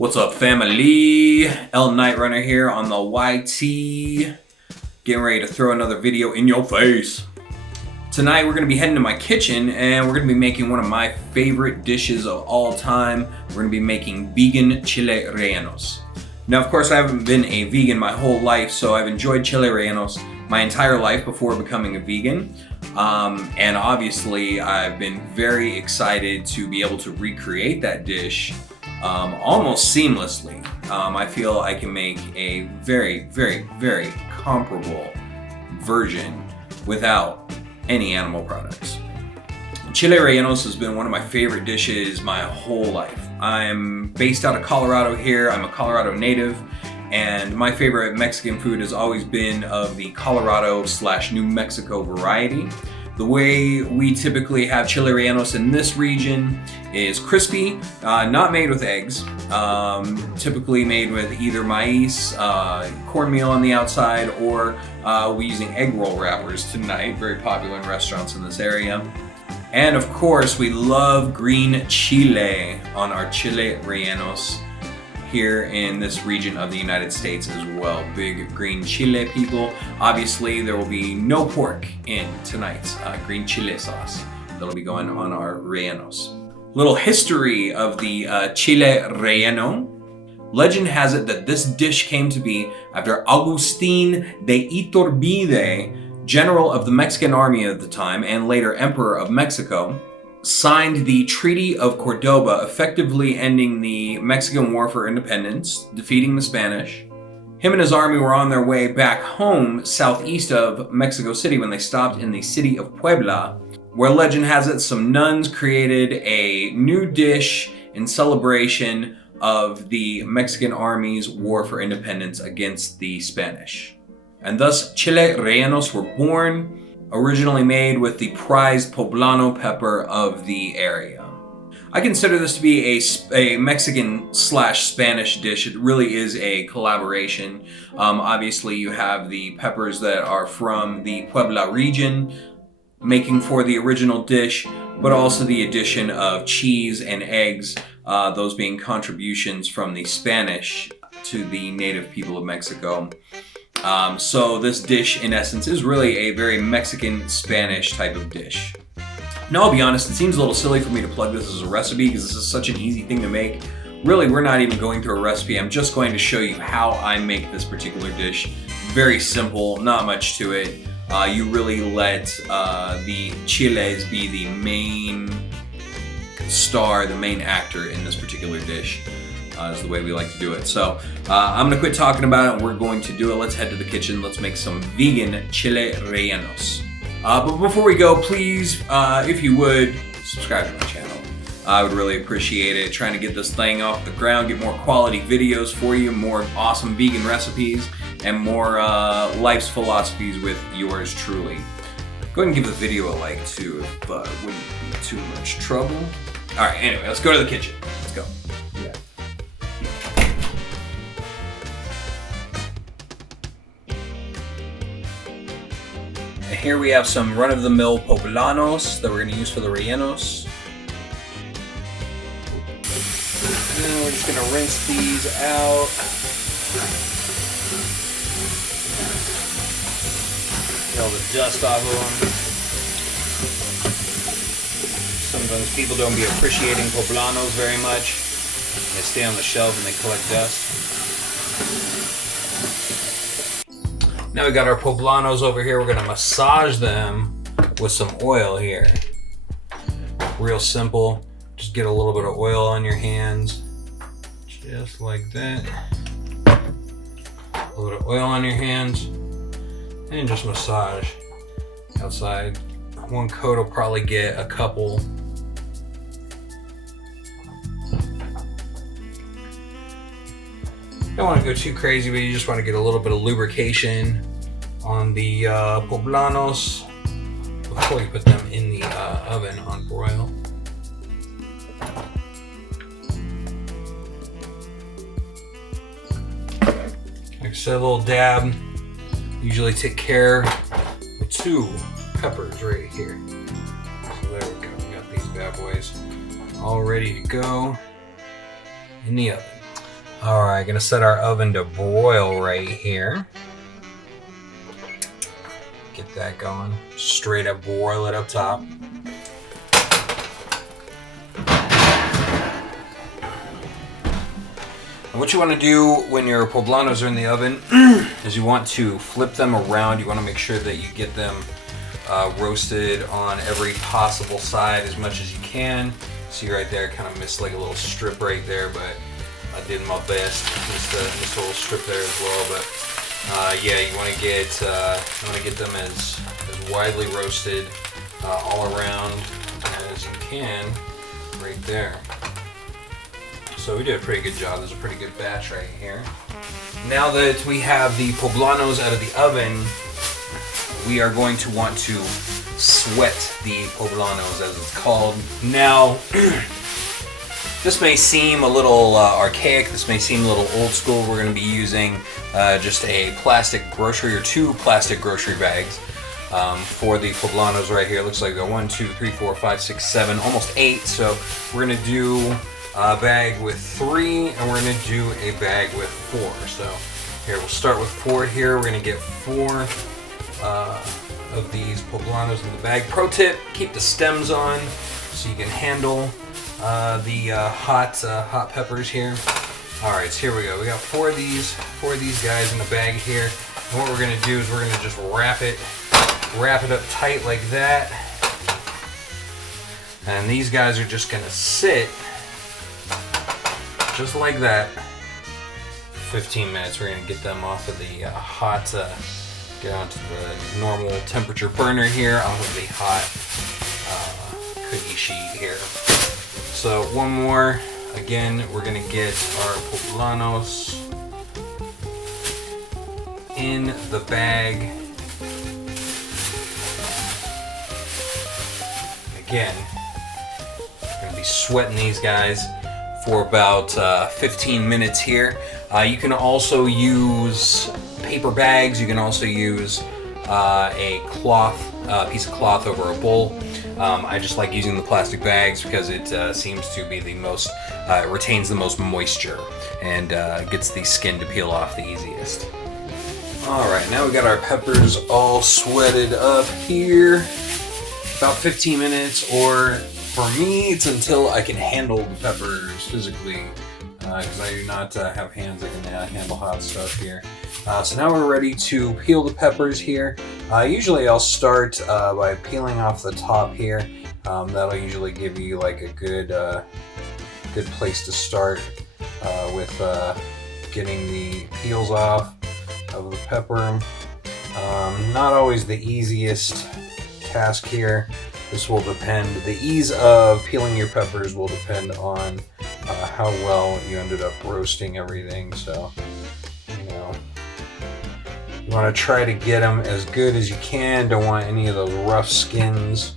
What's up, family? L Night Runner here on the YT, getting ready to throw another video in your face. Tonight we're going to be heading to my kitchen and we're going to be making one of my favorite dishes of all time. We're going to be making vegan chile rellenos. Now, of course, I haven't been a vegan my whole life, so I've enjoyed chile rellenos my entire life before becoming a vegan. And obviously, I've been very excited to be able to recreate that dish almost seamlessly. I feel I can make a very, very, very comparable version without any animal products. Chile rellenos has been one of my favorite dishes my whole life. I'm based out of Colorado here. I'm a Colorado native, and my favorite Mexican food has always been of the Colorado/New Mexico variety. The way we typically have chile rellenos in this region is crispy, not made with eggs, typically made with either maize, cornmeal on the outside, or we're using egg roll wrappers tonight, very popular in restaurants in this area. And of course, we love green chile on our chile rellenos here in this region of the United States as well. Big green chile people. Obviously, there will be no pork in tonight's green chile sauce that'll be going on our rellenos. Little history of the chile relleno. Legend has it that this dish came to be after Agustin de Iturbide, general of the Mexican army at the time and later emperor of Mexico, signed the Treaty of Cordoba, effectively ending the Mexican War for Independence, defeating the Spanish. Him and his army were on their way back home southeast of Mexico City when they stopped in the city of Puebla, where legend has it some nuns created a new dish in celebration of the Mexican army's war for independence against the Spanish. And thus chile rellenos were born, originally made with the prized poblano pepper of the area. I consider this to be a Mexican/Spanish dish. It really is a collaboration. Obviously, you have the peppers that are from the Puebla region making for the original dish, but also the addition of cheese and eggs, those being contributions from the Spanish to the native people of Mexico. So this dish, in essence, is really a very Mexican-Spanish type of dish. Now, I'll be honest, it seems a little silly for me to plug this as a recipe because this is such an easy thing to make. Really, we're not even going through a recipe. I'm just going to show you how I make this particular dish. Very simple, not much to it. You really let the chiles be the main star, the main actor in this particular dish. Is the way we like to do it. So I'm gonna quit talking about it and we're going to do it. Let's head to the kitchen. Let's make some vegan chile rellenos. But before we go, please, if you would, subscribe to my channel. I would really appreciate it. Trying to get this thing off the ground, get more quality videos for you, more awesome vegan recipes, and more life's philosophies with yours truly. Go ahead and give the video a like too, if it wouldn't be too much trouble. All right, anyway, let's go to the kitchen. Let's go. Here we have some run-of-the-mill poblanos that we're going to use for the rellenos. And we're just going to rinse these out. Get all the dust off of them. Sometimes people don't be appreciating poblanos very much. They stay on the shelf and they collect dust. Now we got our poblanos over here. We're gonna massage them with some oil here. Real simple. Just get a little bit of oil on your hands. Just like that. A little bit of oil on your hands. And just massage outside. One coat will probably get a couple. Don't want to go too crazy, but you just want to get a little bit of lubrication on the poblanos before you put them in the oven on broil. Like I said, a little dab. Usually take care of 2 peppers right here. So there we go. We got these bad boys all ready to go in the oven. Alright, gonna set our oven to broil right here. Get that going. Straight up broil it up top. And what you want to do when your poblanos are in the oven is you want to flip them around. You want to make sure that you get them roasted on every possible side as much as you can. See right there, kind of missed like a little strip right there, but I did my best. Missed a little strip there as well, but yeah, you want to get them as widely roasted all around as you can, right there. So we did a pretty good job. There's a pretty good batch right here. Now that we have the poblanos out of the oven, we are going to want to sweat the poblanos, as it's called. Now, this may seem a little archaic. This may seem a little old school. We're going to be using just a plastic grocery or 2 plastic grocery bags for the poblanos right here. It looks like 1, 2, 3, 4, 5, 6, 7, almost 8. So we're going to do a bag with 3, and we're going to do a bag with 4. So here, we'll start with 4 here. We're going to get 4 of these poblanos in the bag. Pro tip, keep the stems on so you can handle the hot peppers here. Alright, so here we go. We got 4 of these guys in the bag here. And what we're going to do is we're going to just wrap it up tight like that. And these guys are just going to sit just like that. 15 minutes. We're going to get them off of the hot, get onto the normal temperature burner here off of the hot cookie sheet here. So one more. Again, we're going to get our poblanos in the bag. Again, we're going to be sweating these guys for about 15 minutes here. You can also use paper bags. You can also use a piece of cloth over a bowl. I just like using the plastic bags because it seems to be the most, retains the most moisture and gets the skin to peel off the easiest. Alright, now we got our peppers all sweated up here. About 15 minutes, or for me, it's until I can handle the peppers physically, because I do not have hands that can handle hot stuff here. So now we're ready to peel the peppers here. Usually I'll start by peeling off the top here. That'll usually give you like a good place to start with getting the peels off of the pepper. Not always the easiest task here. This will depend, the ease of peeling your peppers will depend on how well you ended up roasting everything. So, you know, you want to try to get them as good as you can. Don't want any of those rough skins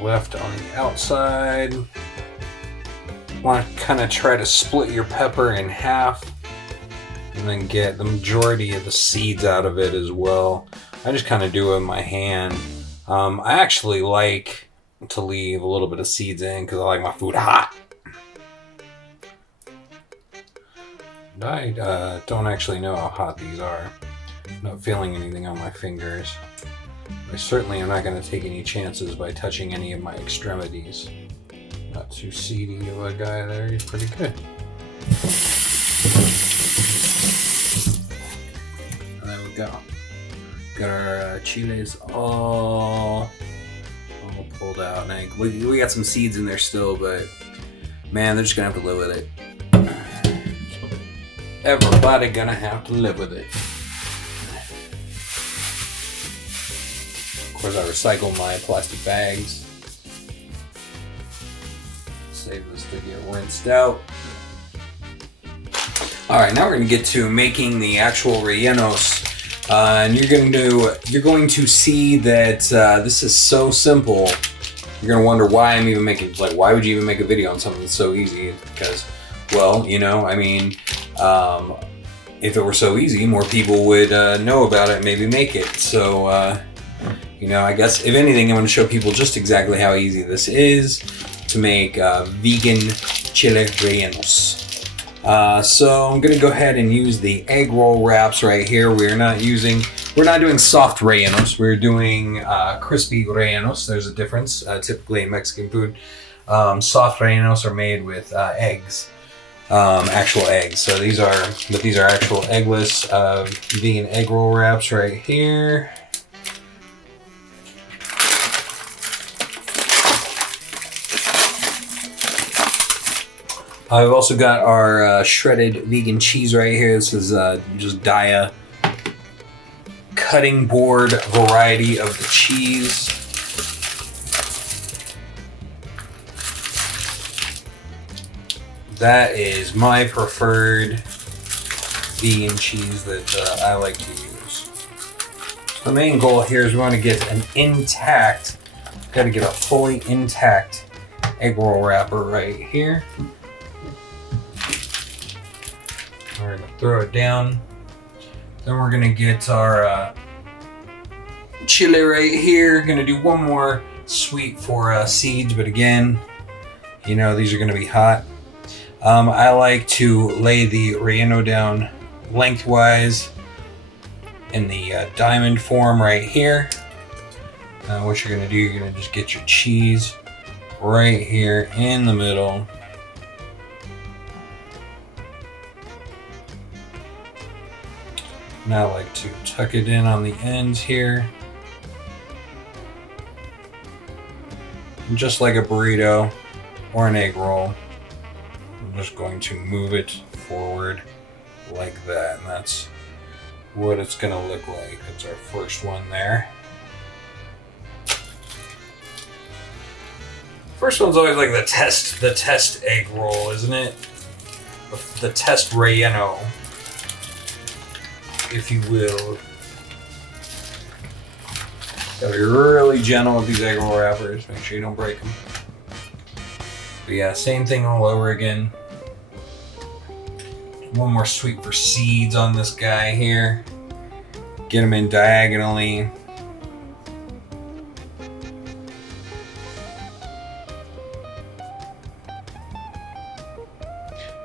left on the outside. Want to kind of try to split your pepper in half and then get the majority of the seeds out of it as well. I just kind of do it with my hand. I actually like to leave a little bit of seeds in because I like my food hot. And I don't actually know how hot these are. I'm not feeling anything on my fingers. I certainly am not going to take any chances by touching any of my extremities. Not too seedy of a guy there. He's pretty good. There we go. Got our chiles all pulled out. And we got some seeds in there still, but man, they're just gonna have to live with it. Everybody gonna have to live with it. Of course, I recycle my plastic bags. Save this to get rinsed out. All right, now we're gonna get to making the actual rellenos. And you're going to see that this is so simple. You're gonna wonder why I'm even making, like, why would you even make a video on something that's so easy? Because, well, you know, I mean, if it were so easy, more people would know about it and maybe make it. So, you know, I guess if anything, I'm gonna show people just exactly how easy this is to make vegan chile rellenos. So I'm gonna go ahead and use the egg roll wraps right here. We're not doing soft rellenos. We're doing crispy rellenos. There's a difference. Typically in Mexican food, soft rellenos are made with eggs, actual eggs. So these are actual eggless vegan egg roll wraps right here. I've also got our shredded vegan cheese right here. This is just Daya cutting board variety of the cheese. That is my preferred vegan cheese that I like to use. So the main goal here is we want to get an intact, got to get a fully intact egg roll wrapper right here. We're going to throw it down. Then we're going to get our chili right here. Going to do one more sweet for seeds, but again, you know, these are going to be hot. I like to lay the relleno down lengthwise in the diamond form right here. What you're going to do, you're going to just get your cheese right here in the middle. Now I like to tuck it in on the ends here. And just like a burrito or an egg roll, I'm just going to move it forward like that. And that's what it's going to look like. That's our first one there. First one's always like the test egg roll, isn't it? The test relleno, if you will. Gotta be really gentle with these egg roll wrappers. Make sure you don't break them. But yeah, same thing all over again. One more sweep for seeds on this guy here. Get them in diagonally.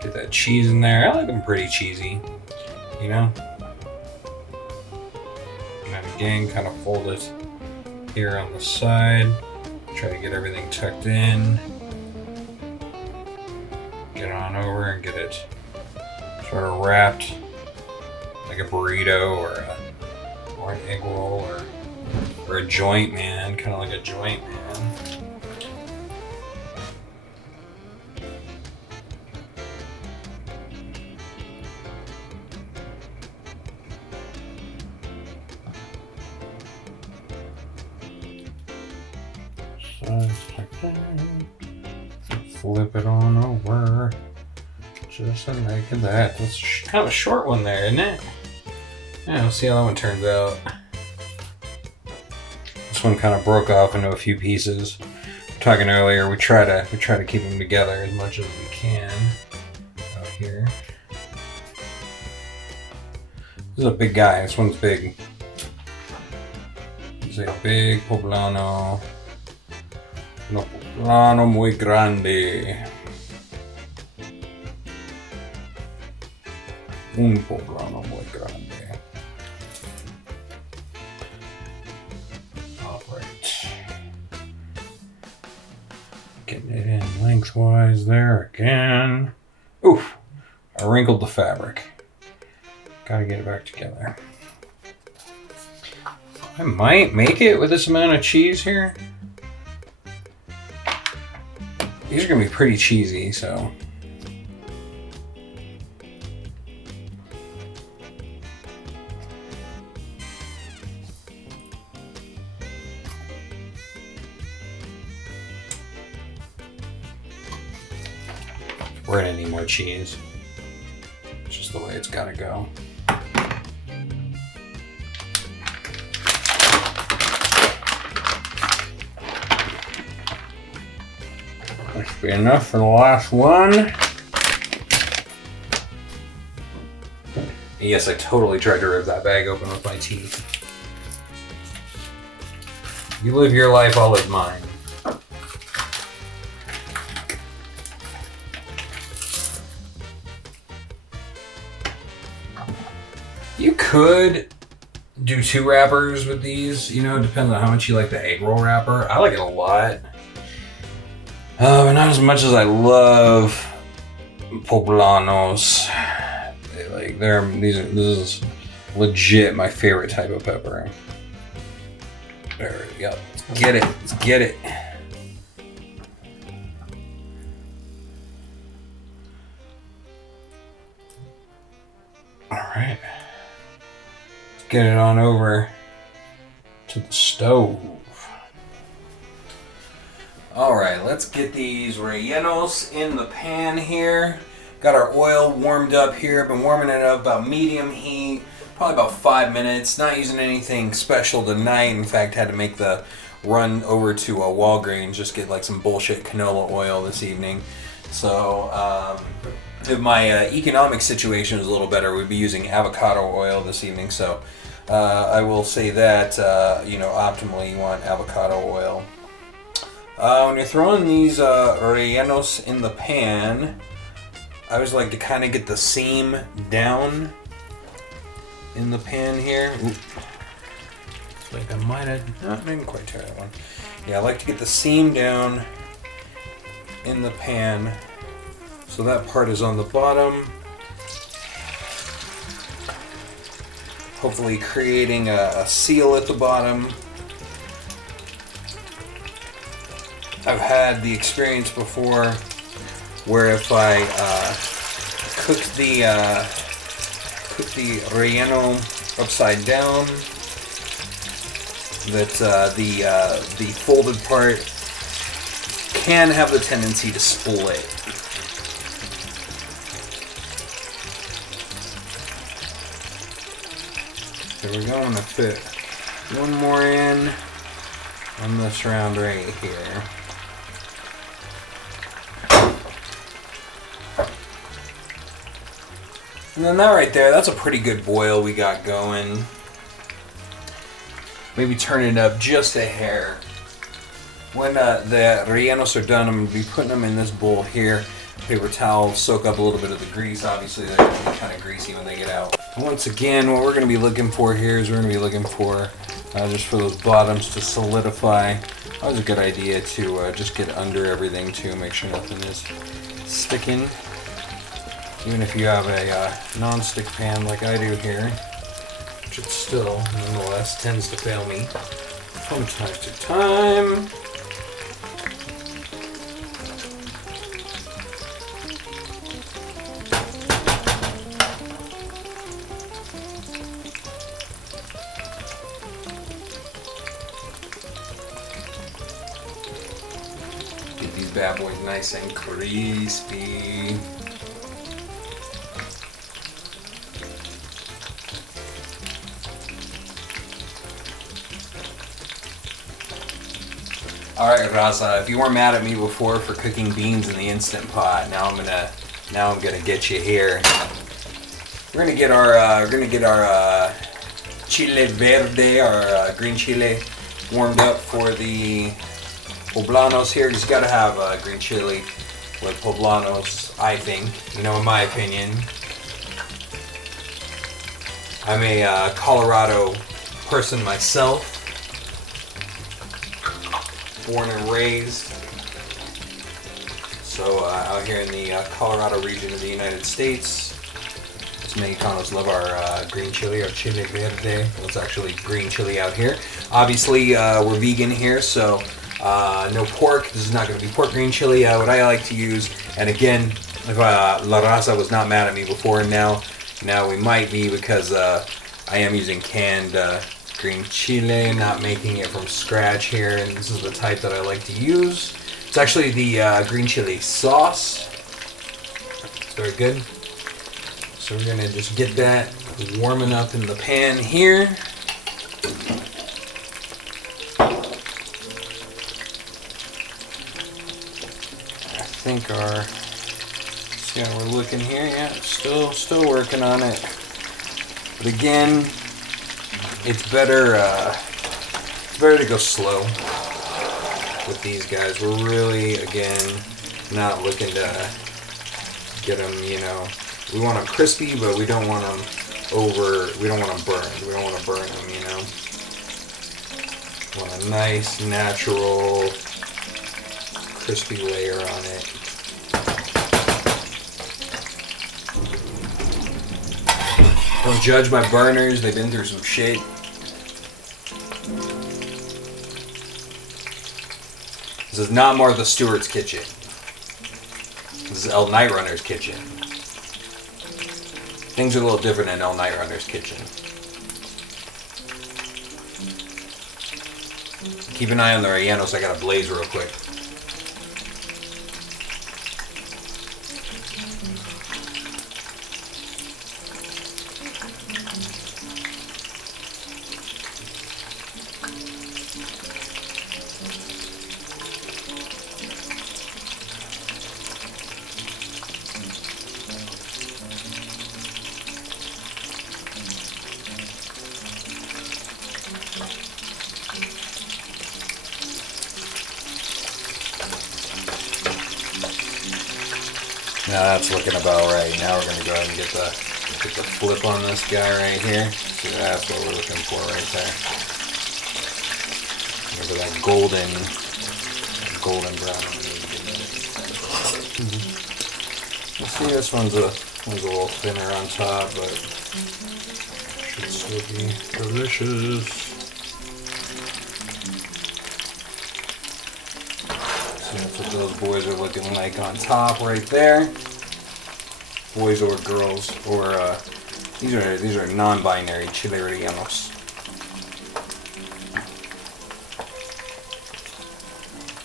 Get that cheese in there. I like them pretty cheesy, you know? And again, kind of fold it here on the side. Try to get everything tucked in. Get it on over and get it sort of wrapped like a burrito or an egg roll or a joint man, kind of like a joint man. Like that. Flip it on over. Just like that. That's kind of a short one there, isn't it? Yeah, we'll see how that one turns out. This one kind of broke off into a few pieces. Talking earlier, we try to keep them together as much as we can out here. This is a big guy. This one's big. This is a big poblano. No poblano muy grande. Un poblano muy grande. Alright. Getting it in lengthwise there again. Oof! I wrinkled the fabric. Gotta get it back together. I might make it with this amount of cheese here. These are gonna be pretty cheesy, so. We're gonna need more cheese. It's just the way it's gotta go. That should be enough for the last one. Yes, I totally tried to rip that bag open with my teeth. You live your life, I'll live mine. You could do 2 wrappers with these, you know, depends on how much you like the egg roll wrapper. I like it a lot. But not as much as I love poblanos. This is legit my favorite type of pepper. There we go. Let's get it. Let's get it. All right. Let's get it on over to the stove. All right, let's get these rellenos in the pan here. Got our oil warmed up here. Been warming it up about medium heat, probably about 5 minutes. Not using anything special tonight. In fact, had to make the run over to a Walgreens, just get like some bullshit canola oil this evening. So if my economic situation was a little better, we'd be using avocado oil this evening. So I will say that, you know, optimally you want avocado oil. When you're throwing these rellenos in the pan, I always like to kind of get the seam down in the pan here. Ooh. It's like I might have, no, I didn't quite tear that one. Yeah, I like to get the seam down in the pan so that part is on the bottom. Hopefully creating a seal at the bottom. I've had the experience before where if I cook the relleno upside down, that the folded part can have the tendency to split. So we're going to fit one more in on this round right here. And then that right there, that's a pretty good boil we got going. Maybe turn it up just a hair. When the rellenos are done, I'm going to be putting them in this bowl here. Paper towel, soak up a little bit of the grease. Obviously, they're going to be kind of greasy when they get out. Once again, what we're going to be looking for here is we're going to be looking for just for those bottoms to solidify. That was a good idea to just get under everything too, make sure nothing is sticking. Even if you have a non-stick pan like I do here, which it still, nonetheless, tends to fail me from time to time. Get these bad boys nice and crispy. Alright, Raza, if you weren't mad at me before for cooking beans in the Instant Pot, now I'm gonna get you here. We're gonna get our chile verde, our green chile, warmed up for the poblanos here. You just gotta have green chili with poblanos, I think, you know, in my opinion. I'm a Colorado person myself. Born and raised, so out here in the Colorado region of the United States. As Mexicanos love our green chili, our chile verde. Well, it's actually green chili out here. Obviously, we're vegan here, so no pork. This is not going to be pork green chili. What I like to use, and again, if La Raza was not mad at me before, and now we might be, because I am using canned green chile, not making it from scratch here, and this is the type that I like to use. It's actually the green chili sauce. It's very good. So we're gonna just get that warming up in the pan here. I think see how we're looking here. Yeah, still working on it. But again, it's better to go slow with these guys. We're really, again, not looking to get them, you know, we want them crispy, but we don't want them we don't want them burned. We don't want to burn them, you know. We want a nice, natural, crispy layer on it. Don't judge my burners, they've been through some shit. This is not Martha Stewart's kitchen. This is El Night Runner's kitchen. Things are a little different in El Night Runner's kitchen. Keep an eye on the rellenos, I gotta blaze real quick. Now that's looking about right. Now we're gonna go ahead and get the flip on this guy right here. So that's what we're looking for right there. Remember that golden brown. You see, this one's a little thinner on top, but should still be delicious. So that's what those boys are looking like on top right there. Boys or girls, or these are non-binary Chile rellenos.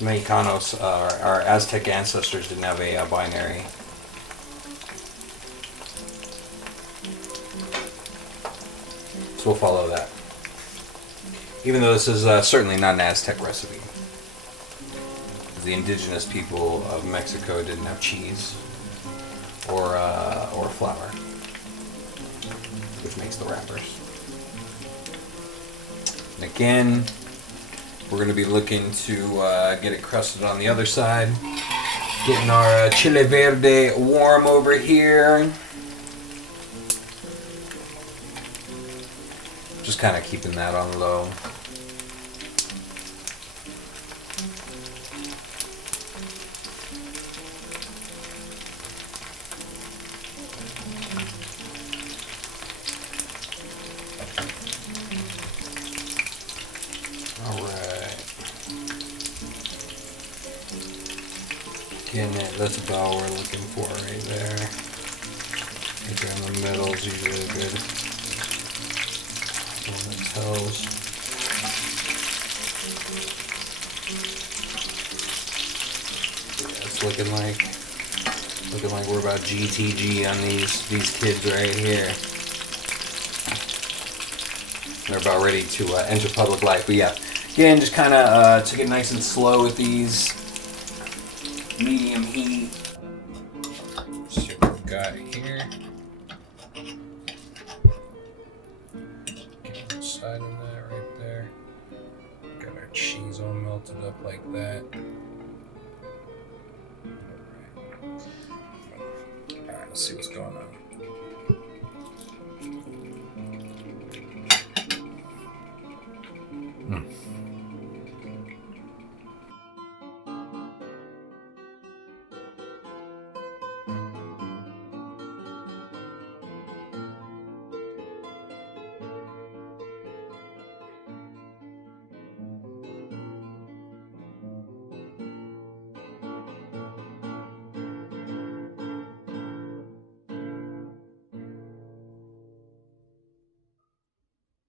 Mexicanos, our Aztec ancestors didn't have a binary. So we'll follow that. Even though this is certainly not an Aztec recipe. The indigenous people of Mexico didn't have cheese or flour, which makes the wrappers. And again, we're going to be looking to get it crusted on the other side. Getting our chile verde warm over here. Just kind of keeping that on low. Getting it, that's about what we're looking for right there. Right there in the middle is usually good. One that tells. Yeah, it's looking like we're about GTG on these kids right here. They're about ready to enter public life. But yeah, again, just kind of took it nice and slow with these. Medium heat. Let's see what we've got here. Get inside of that right there. Got our cheese all melted up like that. Alright, let's see what's going on